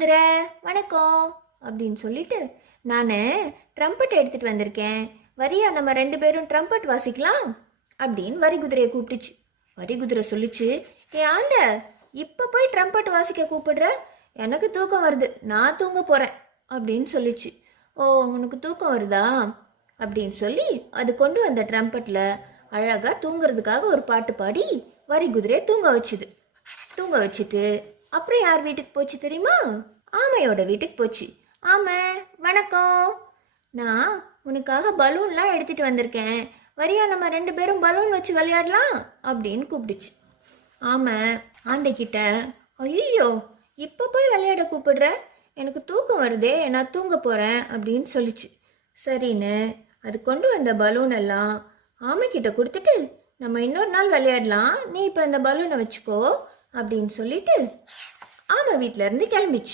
குதிரை வணக்கம் அப்படின்னு சொல்லிட்டு நான் ட்ரம்பட் எடுத்துட்டு வந்திருக்கேன், வரியா நம்ம 2 பேரும் ட்ரம்பட் வாசிக்கலாம் அப்படின்னு வரி குதிரையை கூப்பிட்டுச்சு. வரி குதிரை சொல்லிச்சு, ஏ ஆண்ட, இப்போ போய் ட்ரம்பட் வாசிக்க கூப்பிடுற, எனக்கு தூக்கம் வருது, நான் தூங்க போகிறேன் அப்படின்னு சொல்லிச்சு. ஓ, உனக்கு தூக்கம் வருதா அப்படின்னு சொல்லி அது கொண்டு வந்த ட்ரம்பட்டில் அழகாக தூங்குறதுக்காக ஒரு பாட்டு பாடி வரி குதிரையை தூங்க வச்சுது. தூங்க வச்சுட்டு அப்புறம் யார் வீட்டுக்கு போச்சு தெரியுமா? ஆமையோட வீட்டுக்கு போச்சு. ஆமை வணக்கம், நான் உனக்காக பலூன்லாம் எடுத்துட்டு வந்திருக்கேன், வரியா நம்ம 2 பேரும் பலூன் வச்சு விளையாடலாம் அப்படின்னு கூப்பிடுச்சு. ஆமை ஆந்தைக்கிட்ட, ஐயோ இப்போ போய் விளையாட கூப்பிடுற, எனக்கு தூக்கம் வருதே, நான் தூங்க போகிறேன் அப்படின்னு சொல்லிச்சு. சரின்னு அது கொண்டு வந்த பலூன் எல்லாம் ஆமைக்கிட்ட கொடுத்துட்டு, நம்ம இன்னொரு நாள் விளையாடலாம், நீ இப்போ இந்த பலூனை வச்சுக்கோ அப்படின்னு சொல்லிட்டு ஆமை வீட்டில இருந்து கிளம்பிச்சு.